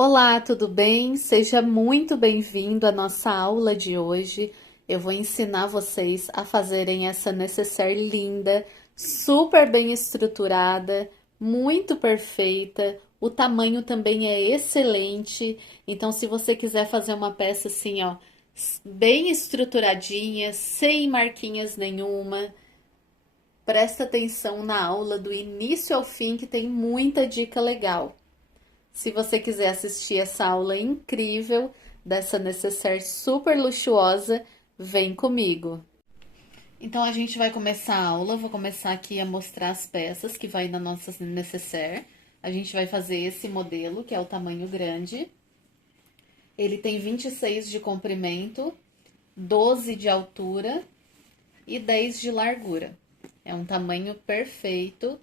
Olá, tudo bem? Seja muito bem-vindo à nossa aula de hoje. Eu vou ensinar vocês a fazerem essa necessaire linda, super bem estruturada, muito perfeita. O tamanho também é excelente. Então, se você quiser fazer uma peça assim, ó, bem estruturadinha, sem marquinhas nenhuma, presta atenção na aula do início ao fim, que tem muita dica legal. Se você quiser assistir essa aula incrível dessa necessaire super luxuosa, vem comigo. Então a gente vai começar a aula, eu vou começar aqui a mostrar as peças que vai na nossa necessaire. A gente vai fazer esse modelo, que é o tamanho grande. Ele tem 26 de comprimento, 12 de altura e 10 de largura. É um tamanho perfeito.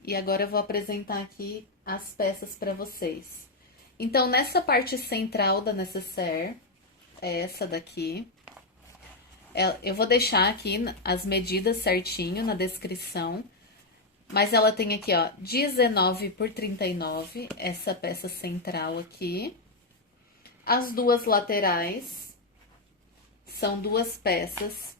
E agora eu vou apresentar aqui as peças para vocês. Então, nessa parte central da necessaire, é essa daqui. Eu vou deixar aqui as medidas certinho na descrição. Mas ela tem aqui, ó, 19 por 39, essa peça central aqui. As duas laterais são duas peças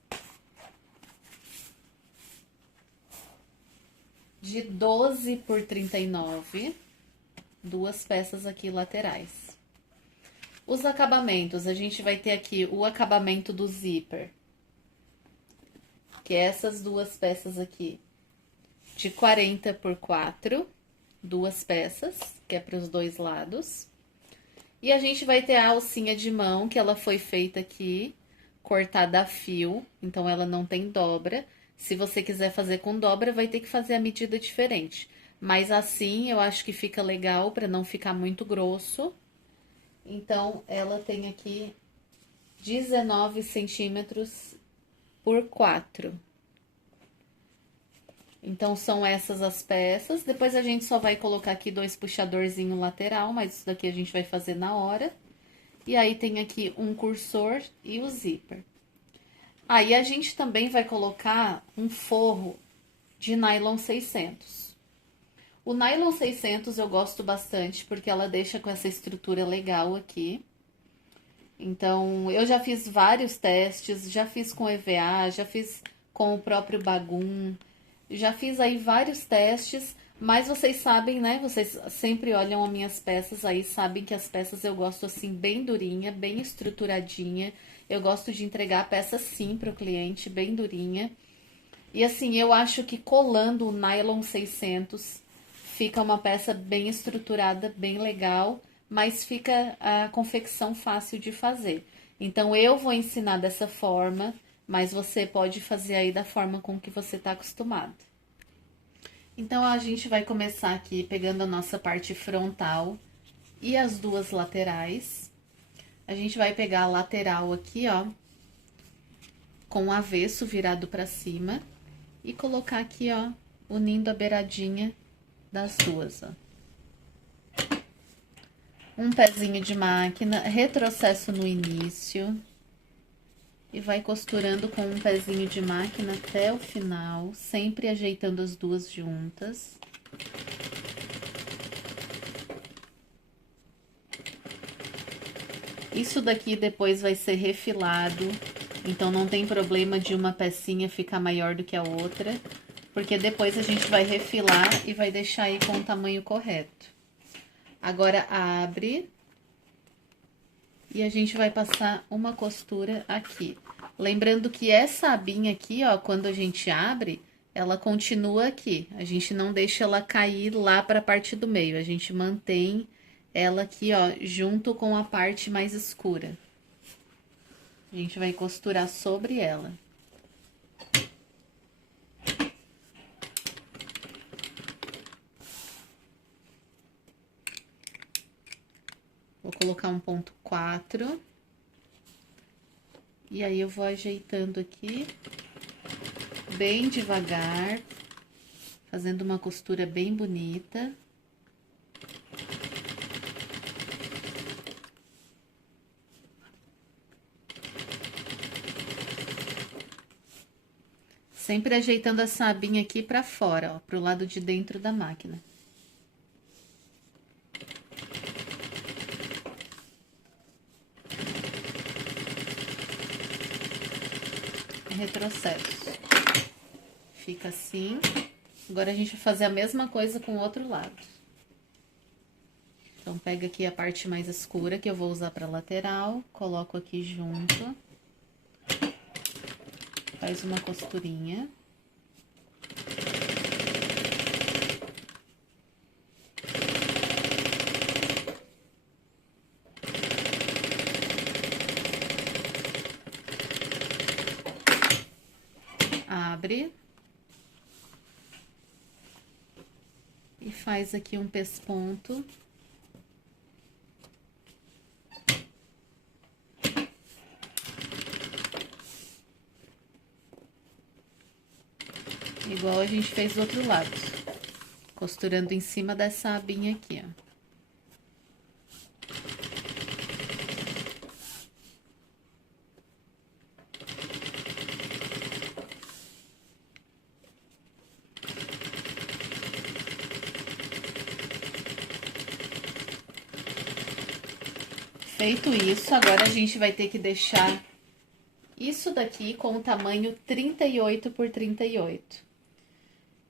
de 12 por 39, duas peças aqui laterais. Os acabamentos, a gente vai ter aqui o acabamento do zíper, que é essas duas peças aqui, de 40 por 4, duas peças, que é para os dois lados. E a gente vai ter a alcinha de mão, que ela foi feita aqui, cortada a fio, então ela não tem dobra. Se você quiser fazer com dobra, vai ter que fazer a medida diferente. Mas assim, eu acho que fica legal para não ficar muito grosso. Então, ela tem aqui 19 centímetros por 4. Então, são essas as peças. Depois a gente só vai colocar aqui dois puxadorzinhos lateral, mas isso daqui a gente vai fazer na hora. E aí, tem aqui um cursor e o zíper. Aí, a gente também vai colocar um forro de nylon 600. O nylon 600 eu gosto bastante, porque ela deixa com essa estrutura legal aqui. Então, eu já fiz vários testes, já fiz com EVA, já fiz com o próprio Bagum, já fiz aí vários testes, mas vocês sabem, né? Vocês sempre olham as minhas peças aí, sabem que as peças eu gosto assim, bem durinha, bem estruturadinha. Eu gosto de entregar a peça sim para o cliente, bem durinha. E assim, eu acho que colando o nylon 600 fica uma peça bem estruturada, bem legal, mas fica a confecção fácil de fazer. Então, eu vou ensinar dessa forma, mas você pode fazer aí da forma com que você está acostumado. Então, a gente vai começar aqui pegando a nossa parte frontal e as duas laterais. A gente vai pegar a lateral aqui, ó, com o avesso virado para cima e colocar aqui, ó, unindo a beiradinha das duas, ó. Um pezinho de máquina, retrocesso no início e vai costurando com um pezinho de máquina até o final, sempre ajeitando as duas juntas. Isso daqui depois vai ser refilado, então não tem problema de uma pecinha ficar maior do que a outra, porque depois a gente vai refilar e vai deixar aí com o tamanho correto. Agora, abre e a gente vai passar uma costura aqui. Lembrando que essa abinha aqui, ó, quando a gente abre, ela continua aqui. A gente não deixa ela cair lá para a parte do meio, a gente mantém ela aqui, ó, junto com a parte mais escura. A gente vai costurar sobre ela. Vou colocar um ponto 4. E aí, eu vou ajeitando aqui, bem devagar, fazendo uma costura bem bonita. Sempre ajeitando essa abinha aqui pra fora, ó, pro lado de dentro da máquina. retrocesso. Fica assim. Agora a gente vai fazer a mesma coisa com o outro lado. Então, pega aqui a parte mais escura que eu vou usar pra lateral, coloco aqui junto. Faz uma costurinha. Abre. E faz aqui um pesponto. Igual a gente fez do outro lado. Costurando em cima dessa abinha aqui, ó. Feito isso, agora a gente vai ter que deixar isso daqui com o tamanho 38 por 38.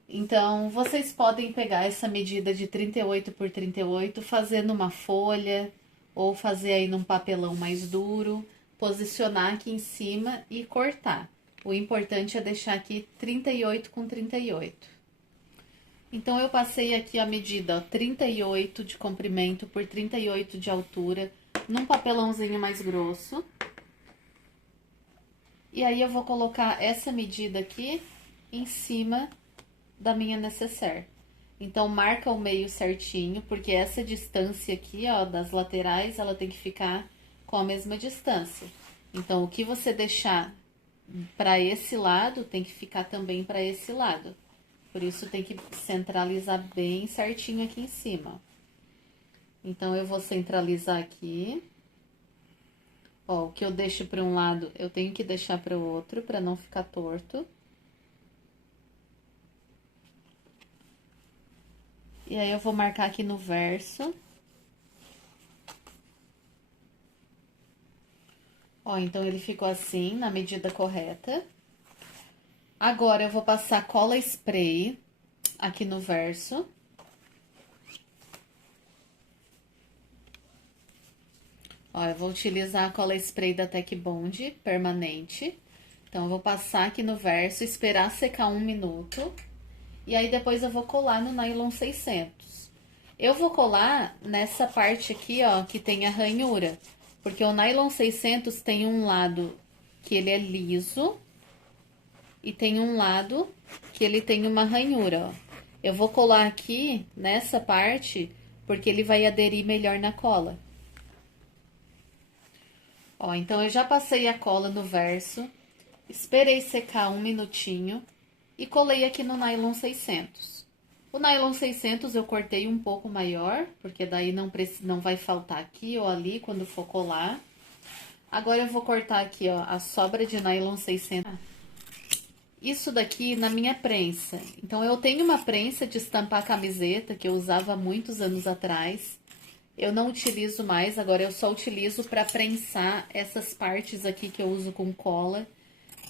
Então, vocês podem pegar essa medida de 38 por 38, fazer numa folha ou fazer aí num papelão mais duro, posicionar aqui em cima e cortar. O importante é deixar aqui 38 com 38. Então, eu passei aqui a medida, ó, 38 de comprimento por 38 de altura, num papelãozinho mais grosso. E aí, eu vou colocar essa medida aqui em cima da minha necessaire. Então, marca o meio certinho, porque essa distância aqui, ó, das laterais, ela tem que ficar com a mesma distância. Então, o que você deixar para esse lado, tem que ficar também para esse lado. Por isso, tem que centralizar bem certinho aqui em cima. Então, eu vou centralizar aqui. Ó, o que eu deixo para um lado, eu tenho que deixar para o outro, para não ficar torto. E aí, eu vou marcar aqui no verso. Ó, então, ele ficou assim, na medida correta. Agora, eu vou passar cola spray aqui no verso. Ó, eu vou utilizar a cola spray da Tec Bond permanente. Então, eu vou passar aqui no verso, esperar secar 1 minuto. E aí, depois eu vou colar no nylon 600. Eu vou colar nessa parte aqui, ó, que tem a ranhura. Porque o nylon 600 tem um lado que ele é liso e tem um lado que ele tem uma ranhura, ó. Eu vou colar aqui nessa parte porque ele vai aderir melhor na cola. Ó, então eu já passei a cola no verso, esperei secar 1 minutinho e colei aqui no nylon 600. O nylon 600 eu cortei um pouco maior, porque daí não vai faltar aqui ou ali quando for colar. Agora eu vou cortar aqui, ó, a sobra de nylon 600. Isso daqui na minha prensa. Então, eu tenho uma prensa de estampar camiseta que eu usava há muitos anos atrás. Eu não utilizo mais, agora eu só utilizo para prensar essas partes aqui que eu uso com cola.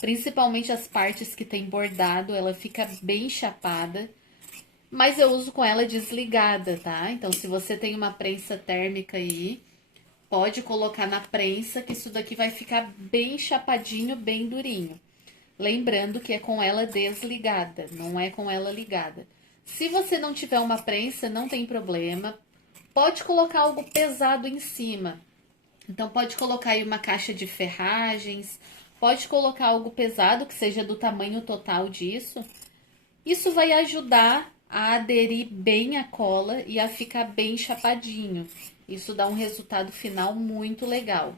Principalmente as partes que tem bordado, ela fica bem chapada. Mas eu uso com ela desligada, tá? Então, se você tem uma prensa térmica aí, pode colocar na prensa, que isso daqui vai ficar bem chapadinho, bem durinho. Lembrando que é com ela desligada, não é com ela ligada. Se você não tiver uma prensa, não tem problema. Pode colocar algo pesado em cima. Então, pode colocar aí uma caixa de ferragens, pode colocar algo pesado, que seja do tamanho total disso. Isso vai ajudar a aderir bem a cola e a ficar bem chapadinho. Isso dá um resultado final muito legal.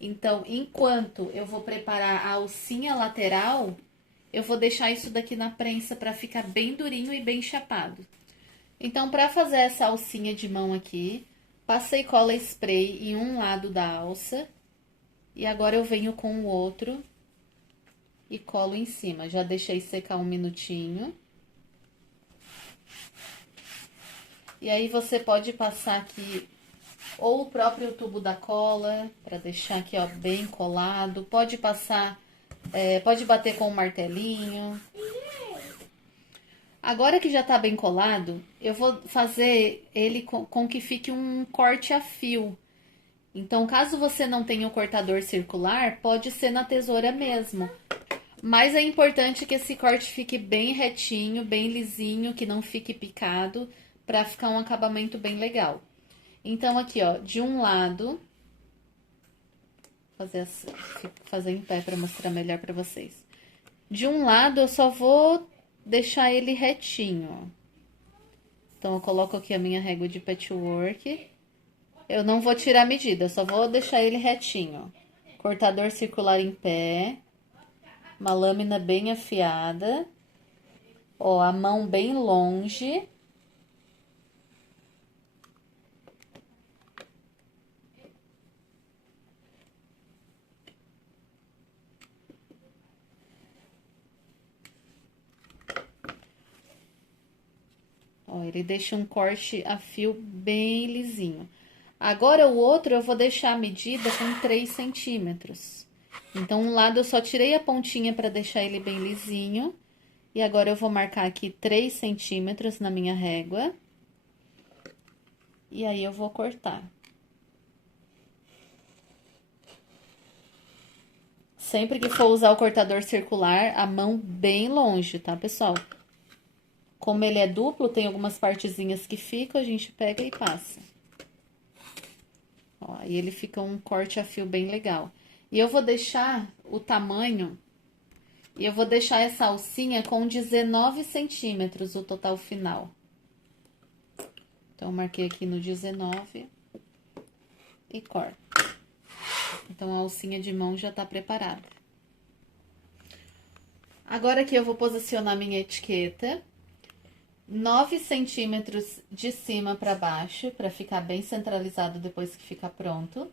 Então, enquanto eu vou preparar a alcinha lateral, eu vou deixar isso daqui na prensa para ficar bem durinho e bem chapado. Então, para fazer essa alcinha de mão aqui, passei cola spray em um lado da alça. E agora eu venho com o outro e colo em cima. Já deixei secar 1 minutinho. E aí, você pode passar aqui ou o próprio tubo da cola, para deixar aqui, ó, bem colado. Pode passar Pode bater com um martelinho. Agora que já tá bem colado, eu vou fazer ele com que fique um corte a fio. Então, caso você não tenha o cortador circular, pode ser na tesoura mesmo. Mas é importante que esse corte fique bem retinho, bem lisinho, que não fique picado, para ficar um acabamento bem legal. Então, aqui, ó, de um lado, fazer em pé para mostrar melhor para vocês. De um lado, eu só vou deixar ele retinho. Então, eu coloco aqui a minha régua de patchwork. Eu não vou tirar a medida, eu só vou deixar ele retinho. Cortador circular em pé. Uma lâmina bem afiada. Ó, a mão bem longe. Ó, ele deixa um corte a fio bem lisinho. Agora, o outro eu vou deixar a medida com 3 centímetros. Então, um lado eu só tirei a pontinha para deixar ele bem lisinho. E agora, eu vou marcar aqui 3 centímetros na minha régua. E aí, eu vou cortar. Sempre que for usar o cortador circular, a mão bem longe, tá, pessoal? Como ele é duplo, tem algumas partezinhas que ficam, a gente pega e passa. Ó, aí ele fica um corte a fio bem legal. E eu vou deixar o tamanho, e eu vou deixar essa alcinha com 19 centímetros, o total final. Então, eu marquei aqui no 19 e corto. Então, a alcinha de mão já tá preparada. Agora aqui eu vou posicionar minha etiqueta. 9 centímetros de cima para baixo, para ficar bem centralizado depois que ficar pronto.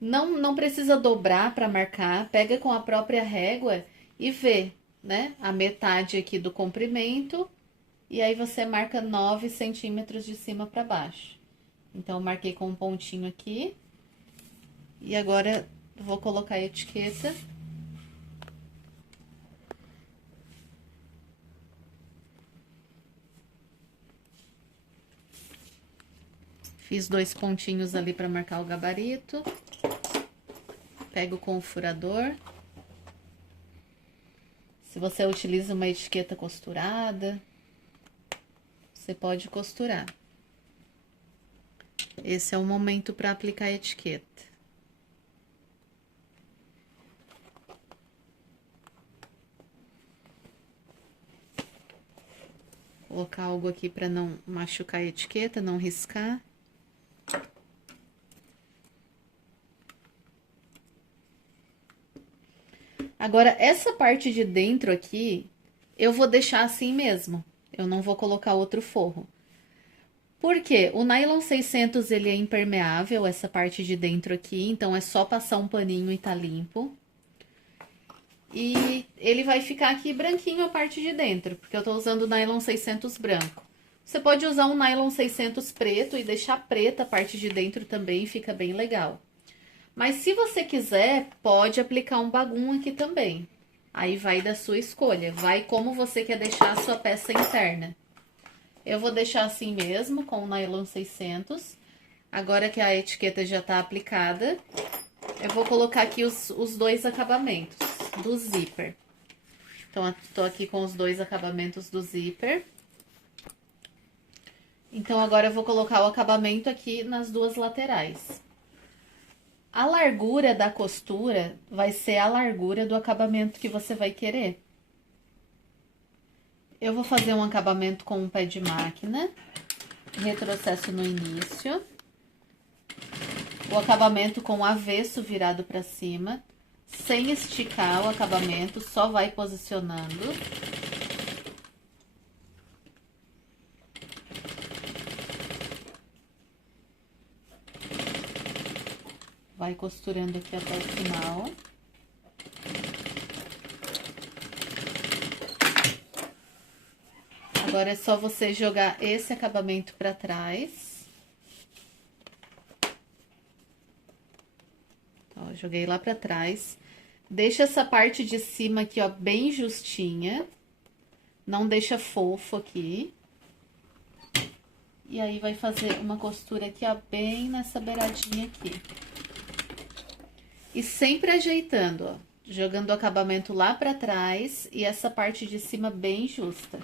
Não precisa dobrar para marcar, pega com a própria régua e vê, né? A metade aqui do comprimento, e aí você marca 9 centímetros de cima para baixo. Então, eu marquei com um pontinho aqui, e agora vou colocar a etiqueta. Fiz 2 pontinhos ali para marcar o gabarito. Pego com o furador. Se você utiliza uma etiqueta costurada, você pode costurar. Esse é o momento para aplicar a etiqueta. Vou colocar algo aqui para não machucar a etiqueta, não riscar. Agora, essa parte de dentro aqui, eu vou deixar assim mesmo. Eu não vou colocar outro forro. Por quê? O nylon 600, ele é impermeável, essa parte de dentro aqui. Então, é só passar um paninho e tá limpo. E ele vai ficar aqui branquinho a parte de dentro, porque eu tô usando o nylon 600 branco. Você pode usar um nylon 600 preto e deixar preta a parte de dentro também, fica bem legal. Mas se você quiser, pode aplicar um bagum aqui também. Aí vai da sua escolha, vai como você quer deixar a sua peça interna. Eu vou deixar assim mesmo, com o nylon 600. Agora que a etiqueta já tá aplicada, eu vou colocar aqui os 2 acabamentos do zíper. Então, eu tô aqui com os 2 acabamentos do zíper. Então, agora eu vou colocar o acabamento aqui nas 2 laterais. A largura da costura vai ser a largura do acabamento que você vai querer. Eu vou fazer um acabamento com um pé de máquina, retrocesso no início, o acabamento com o avesso virado para cima, sem esticar o acabamento, só vai posicionando. Vai costurando aqui até o final. Agora é só você jogar esse acabamento para trás. Ó, joguei lá para trás. Deixa essa parte de cima aqui, ó, bem justinha. Não deixa fofo aqui. E aí, vai fazer uma costura aqui, ó, bem nessa beiradinha aqui. E sempre ajeitando, ó. Jogando o acabamento lá pra trás e essa parte de cima bem justa.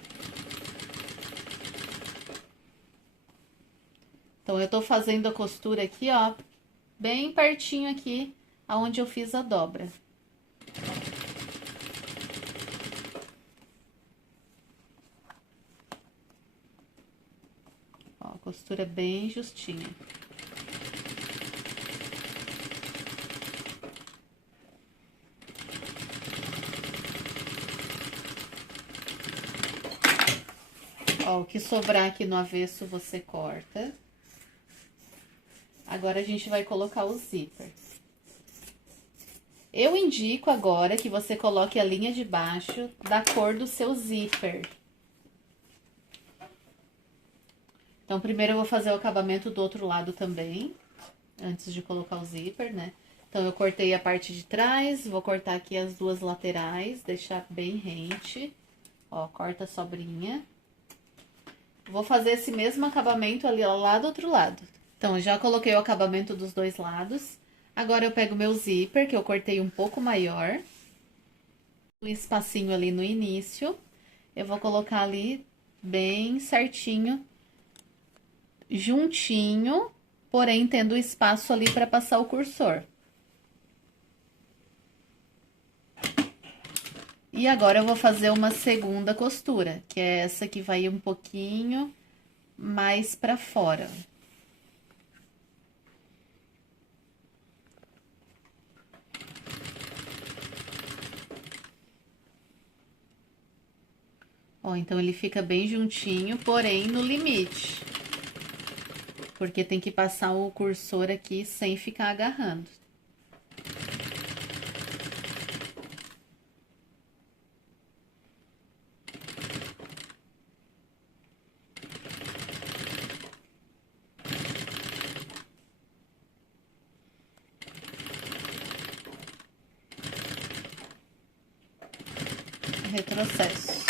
Então, eu tô fazendo a costura aqui, ó, bem pertinho aqui, aonde eu fiz a dobra. Ó, costura bem justinha. Ó, o que sobrar aqui no avesso você corta. Agora, a gente vai colocar o zíper. Eu indico agora que você coloque a linha de baixo da cor do seu zíper. Então, primeiro eu vou fazer o acabamento do outro lado também, antes de colocar o zíper, né? Então, eu cortei a parte de trás, vou cortar aqui as duas laterais, deixar bem rente. Ó, corta a sobrinha. Vou fazer esse mesmo acabamento ali lá do outro lado. Então, já coloquei o acabamento dos dois lados. Agora, eu pego meu zíper, que eu cortei um pouco maior. Um espacinho ali no início. Eu vou colocar ali bem certinho, juntinho, porém tendo espaço ali para passar o cursor. E agora eu vou fazer uma segunda costura, que é essa que vai um pouquinho mais para fora. Ó, então ele fica bem juntinho, porém no limite. Porque tem que passar o cursor aqui sem ficar agarrando. Retrocesso.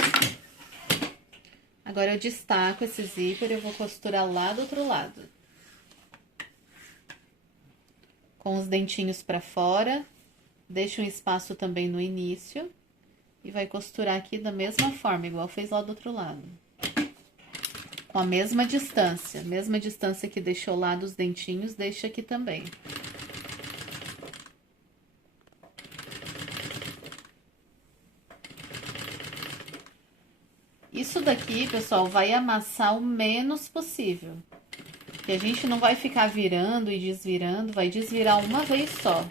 Agora, eu destaco esse zíper e eu vou costurar lá do outro lado. Com os dentinhos pra fora, deixa um espaço também no início. E vai costurar aqui da mesma forma, igual fez lá do outro lado. Com a mesma distância que deixou lá dos dentinhos, deixa aqui também. Isso daqui, pessoal, vai amassar o menos possível. Porque a gente não vai ficar virando e desvirando, vai desvirar uma vez só.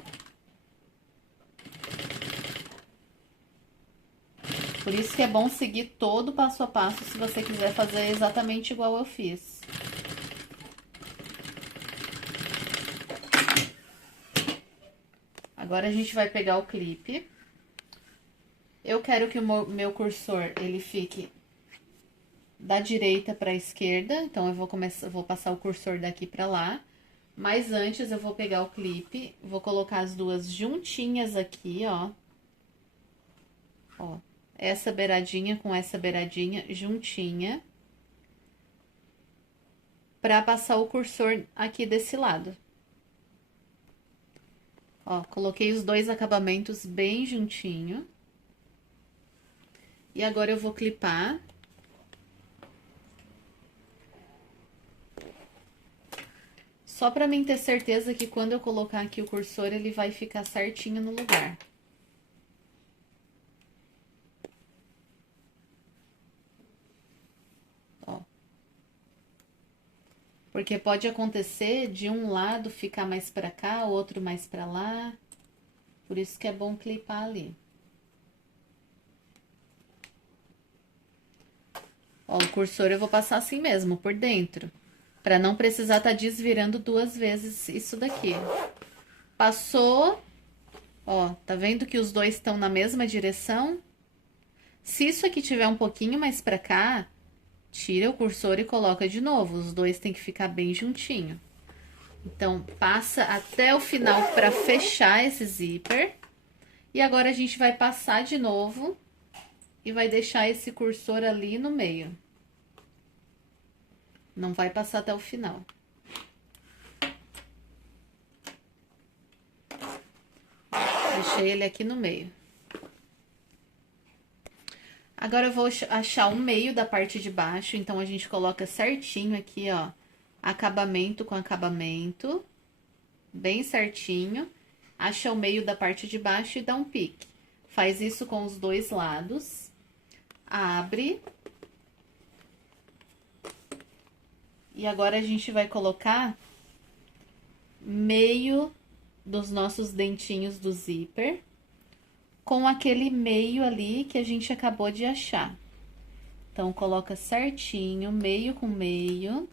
Por isso que é bom seguir todo o passo a passo se você quiser fazer exatamente igual eu fiz. Agora, a gente vai pegar o clipe. Eu quero que o meu cursor, ele fique da direita para a esquerda, então eu vou passar o cursor daqui para lá. Mas antes eu vou pegar o clipe, vou colocar as duas juntinhas aqui, ó. Ó, essa beiradinha com essa beiradinha juntinha. Pra passar o cursor aqui desse lado. Ó, coloquei os dois acabamentos bem juntinho. E agora eu vou clipar. Só pra mim ter certeza que quando eu colocar aqui o cursor, ele vai ficar certinho no lugar. Ó. Porque pode acontecer de um lado ficar mais pra cá, o outro mais pra lá. Por isso que é bom clipar ali. Ó, o cursor eu vou passar assim mesmo, por dentro. Pra não precisar tá desvirando duas vezes isso daqui. Passou, ó, tá vendo que os dois estão na mesma direção? Se isso aqui tiver um pouquinho mais pra cá, tira o cursor e coloca de novo. Os dois tem que ficar bem juntinho. Então, passa até o final pra fechar esse zíper. E agora a gente vai passar de novo e vai deixar esse cursor ali no meio. Não vai passar até o final. Deixei ele aqui no meio. Agora eu vou achar o meio da parte de baixo, então a gente coloca certinho aqui, ó, acabamento com acabamento, bem certinho. Acha o meio da parte de baixo e dá um pique. Faz isso com os dois lados. Abre. E agora a gente vai colocar meio dos nossos dentinhos do zíper com aquele meio ali que a gente acabou de achar. Então, coloca certinho, meio com meio.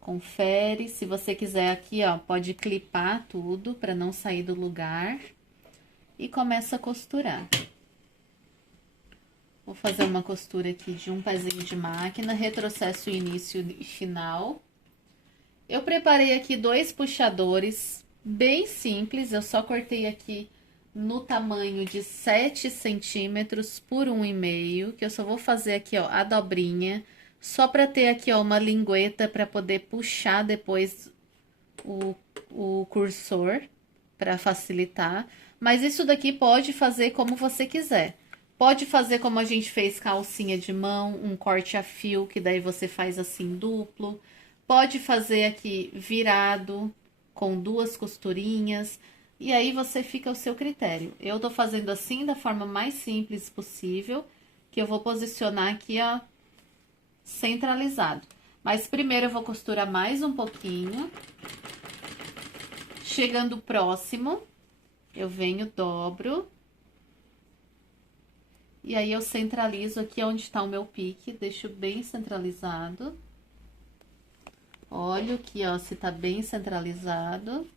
Confere. Se você quiser aqui, ó, pode clipar tudo para não sair do lugar. E começa a costurar. Vou fazer uma costura aqui de um pezinho de máquina, retrocesso início e final. Eu preparei aqui 2 puxadores bem simples, eu só cortei aqui no tamanho de 7 centímetros por 1,5, que eu só vou fazer aqui, ó, a dobrinha, só para ter aqui, ó, uma lingueta para poder puxar depois o cursor, para facilitar. Mas isso daqui pode fazer como você quiser. Pode fazer como a gente fez calcinha de mão, um corte a fio, que daí você faz assim duplo. Pode fazer aqui virado, com 2 costurinhas. E aí você fica ao seu critério. Eu tô fazendo assim da forma mais simples possível, que eu vou posicionar aqui, ó, centralizado. Mas primeiro eu vou costurar mais um pouquinho. Chegando próximo, eu venho, dobro. E aí, eu centralizo aqui onde tá o meu pique, deixo bem centralizado. Olho aqui, ó, se tá bem centralizado.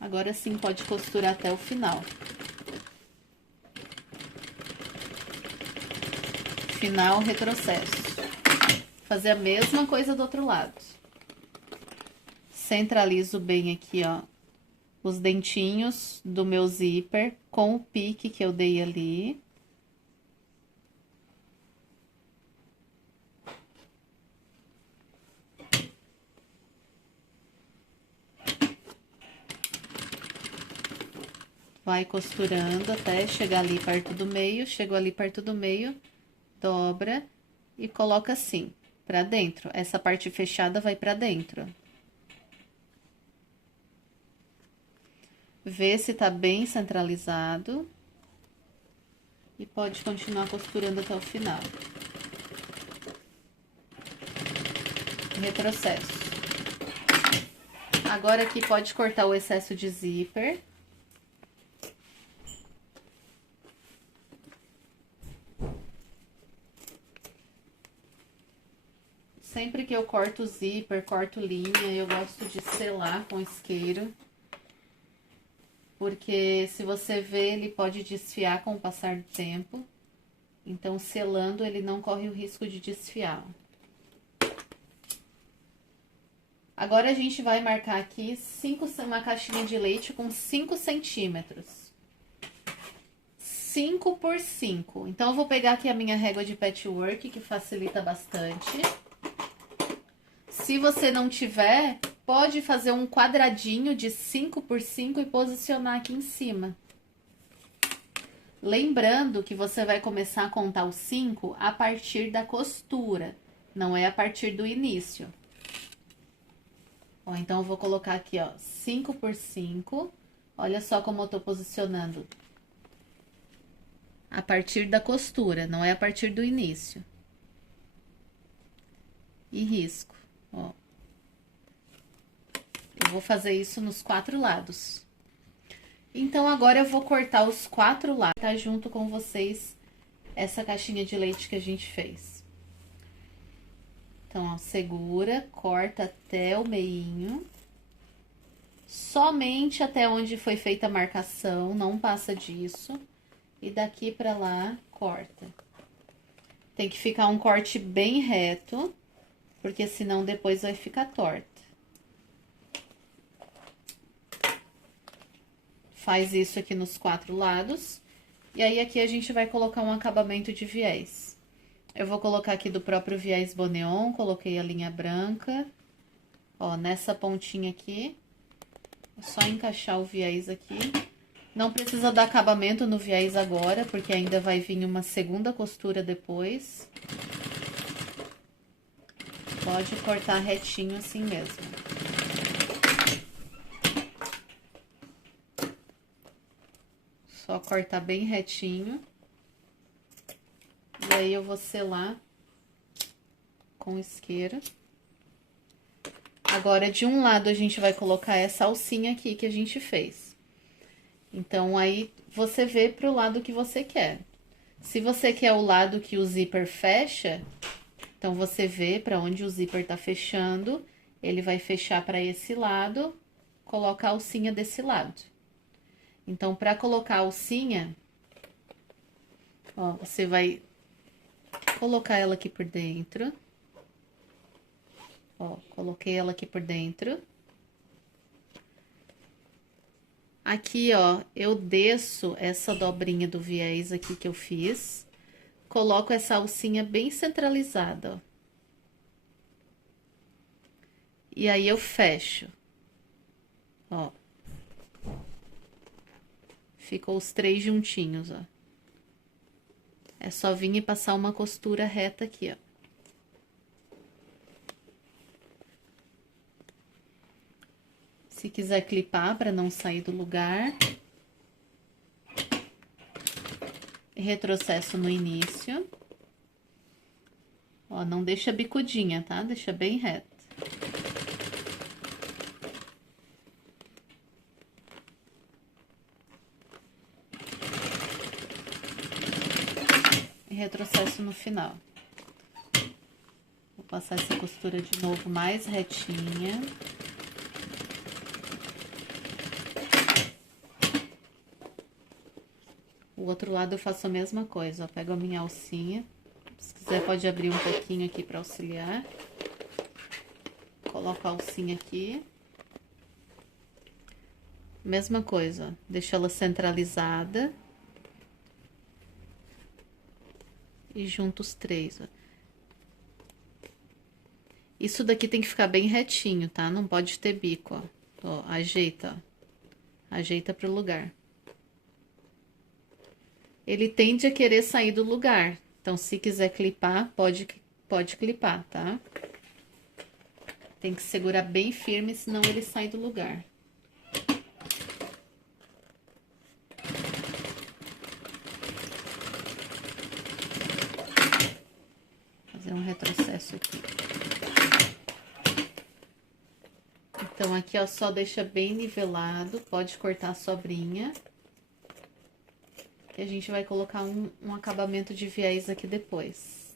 Agora sim, pode costurar até o final. Final, retrocesso. Fazer a mesma coisa do outro lado. Centralizo bem aqui, ó, os dentinhos do meu zíper com o pique que eu dei ali. Vai costurando até chegar ali perto do meio. Chegou ali perto do meio, dobra e coloca assim, pra dentro. Essa parte fechada vai pra dentro. Vê se tá bem centralizado. E pode continuar costurando até o final. Retrocesso. Agora aqui pode cortar o excesso de zíper. Sempre que eu corto o zíper, corto linha, eu gosto de selar com isqueiro. Porque se você ver, ele pode desfiar com o passar do tempo. Então, selando, ele não corre o risco de desfiar. Agora, a gente vai marcar aqui uma caixinha de leite com 5 centímetros. 5 por 5. Então, eu vou pegar aqui a minha régua de patchwork, que facilita bastante. Se você não tiver, pode fazer um quadradinho de 5 por 5 e posicionar aqui em cima. Lembrando que você vai começar a contar os 5 a partir da costura, não é a partir do início. Ó, então, eu vou colocar aqui, ó, 5 por 5. Olha só como eu tô posicionando. A partir da costura, não é a partir do início. E risco, ó. Eu vou fazer isso nos 4 lados. Então, agora eu vou cortar os 4 lados, tá? Junto com vocês, essa caixinha de leite que a gente fez. Então, ó, segura, corta até o meinho. Somente até onde foi feita a marcação, não passa disso. E daqui pra lá, corta. Tem que ficar um corte bem reto, porque senão depois vai ficar torta. Faz isso aqui nos 4 lados. E aí, aqui a gente vai colocar um acabamento de viés. Eu vou colocar aqui do próprio viés Boneon, coloquei a linha branca. Ó, nessa pontinha aqui, é só encaixar o viés aqui. Não precisa dar acabamento no viés agora, porque ainda vai vir uma segunda costura depois. Pode cortar retinho assim mesmo. Só cortar bem retinho. E aí, eu vou selar com isqueiro. Agora, de um lado, a gente vai colocar essa alcinha aqui que a gente fez. Então, aí, você vê pro lado que você quer. Se você quer o lado que o zíper fecha, então, você vê pra onde o zíper tá fechando, ele vai fechar pra esse lado, coloca a alcinha desse lado. Então, pra colocar a alcinha, ó, você vai colocar ela aqui por dentro. Ó, coloquei ela aqui por dentro. Aqui, ó, eu desço essa dobrinha do viés aqui que eu fiz. Coloco essa alcinha bem centralizada, ó. E aí, eu fecho. Ó. Ficou os 3 juntinhos, ó. É só vir e passar uma costura reta aqui, ó. Se quiser clipar para não sair do lugar. Retrocesso no início. Ó, não deixa bicudinha, tá? Deixa bem reto. E retrocesso no final. Vou passar essa costura de novo mais retinha. O outro lado eu faço a mesma coisa, ó. Pego a minha alcinha. Se quiser, pode abrir um pouquinho aqui para auxiliar. Coloco a alcinha aqui. Mesma coisa, ó. Deixo ela centralizada. E junto os 3, ó. Isso daqui tem que ficar bem retinho, tá? Não pode ter bico, ó. Ó, ajeita, ó. Ajeita pro lugar. Ele tende a querer sair do lugar. Então, se quiser clipar, pode clipar, tá? Tem que segurar bem firme, senão ele sai do lugar. Fazer um retrocesso aqui. Então, aqui, ó, só deixa bem nivelado. Pode cortar a sobrinha. Que a gente vai colocar um acabamento de viés aqui depois.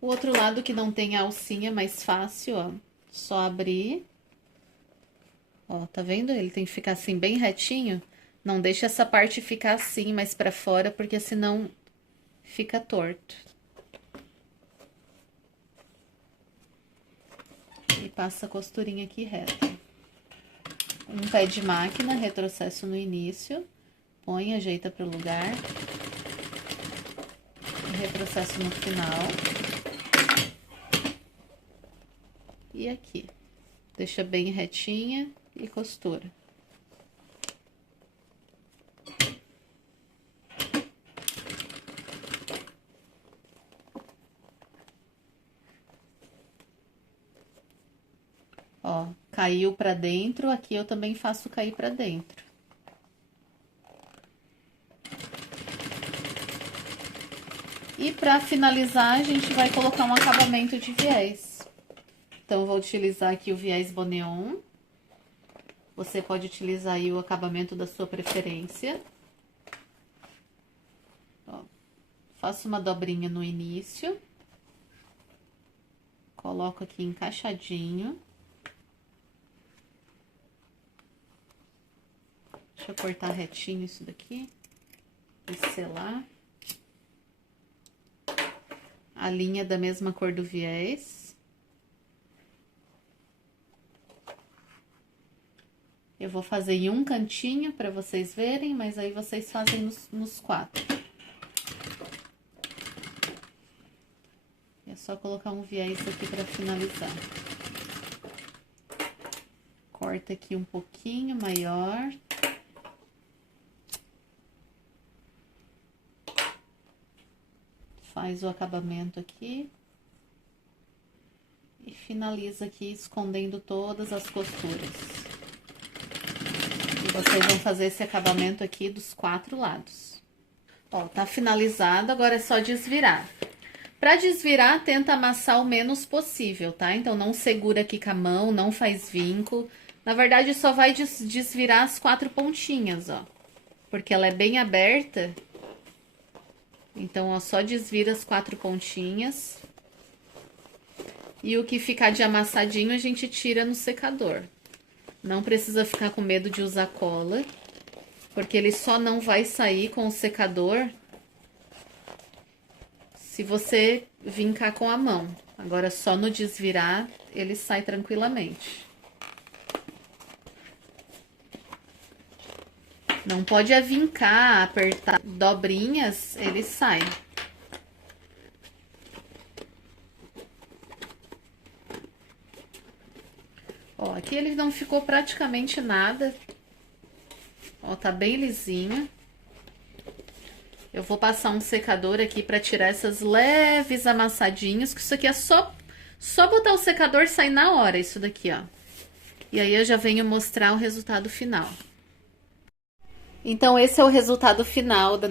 O outro lado que não tem a alcinha, mais fácil, ó. Só abrir. Ó, tá vendo? Ele tem que ficar assim, bem retinho. Não deixa essa parte ficar assim, mais pra fora, porque senão fica torto. E passa a costurinha aqui reta. Um pé de máquina, retrocesso no início, põe, ajeita para o lugar, retrocesso no final. E aqui, deixa bem retinha e costura. Ó, caiu pra dentro, aqui eu também faço cair pra dentro. E pra finalizar, a gente vai colocar um acabamento de viés. Então, eu vou utilizar aqui o viés Boneon. Você pode utilizar aí o acabamento da sua preferência. Ó, faço uma dobrinha no início. Coloco aqui encaixadinho. Deixa eu cortar retinho isso daqui. E selar. A linha da mesma cor do viés. Eu vou fazer em um cantinho para vocês verem, mas aí vocês fazem nos 4. É só colocar um viés aqui para finalizar. Corta aqui um pouquinho maior. Faz o acabamento aqui. E finaliza aqui escondendo todas as costuras. E vocês vão fazer esse acabamento aqui dos 4 lados. Ó, tá finalizado, agora é só desvirar. Pra desvirar, tenta amassar o menos possível, tá? Então, não segura aqui com a mão, não faz vinco. Na verdade, só vai desvirar as 4 pontinhas, ó. Porque ela é bem aberta. Então, ó, só desvira as 4 pontinhas. E o que ficar de amassadinho, a gente tira no secador. Não precisa ficar com medo de usar cola, porque ele só não vai sair com o secador se você vincar com a mão. Agora, só no desvirar, ele sai tranquilamente. Não pode avincar, apertar dobrinhas, ele sai. Ó, aqui ele não ficou praticamente nada. Ó, tá bem lisinho. Eu vou passar um secador aqui pra tirar essas leves amassadinhas, que isso aqui é só botar o secador e sair na hora, isso daqui, ó. E aí eu já venho mostrar o resultado final. Então, esse é o resultado final da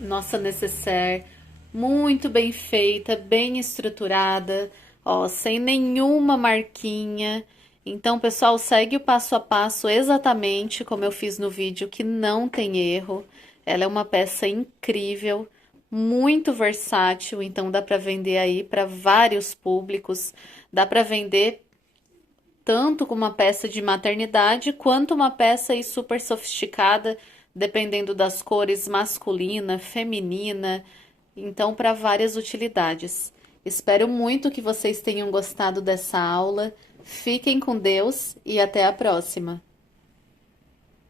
nossa necessaire. Muito bem feita, bem estruturada, ó, sem nenhuma marquinha. Então, pessoal, segue o passo a passo exatamente como eu fiz no vídeo, que não tem erro. Ela é uma peça incrível, muito versátil, então dá para vender aí para vários públicos. Dá para vender tanto com uma peça de maternidade, quanto uma peça aí super sofisticada, dependendo das cores, masculina, feminina, então para várias utilidades. Espero muito que vocês tenham gostado dessa aula. Fiquem com Deus e até a próxima!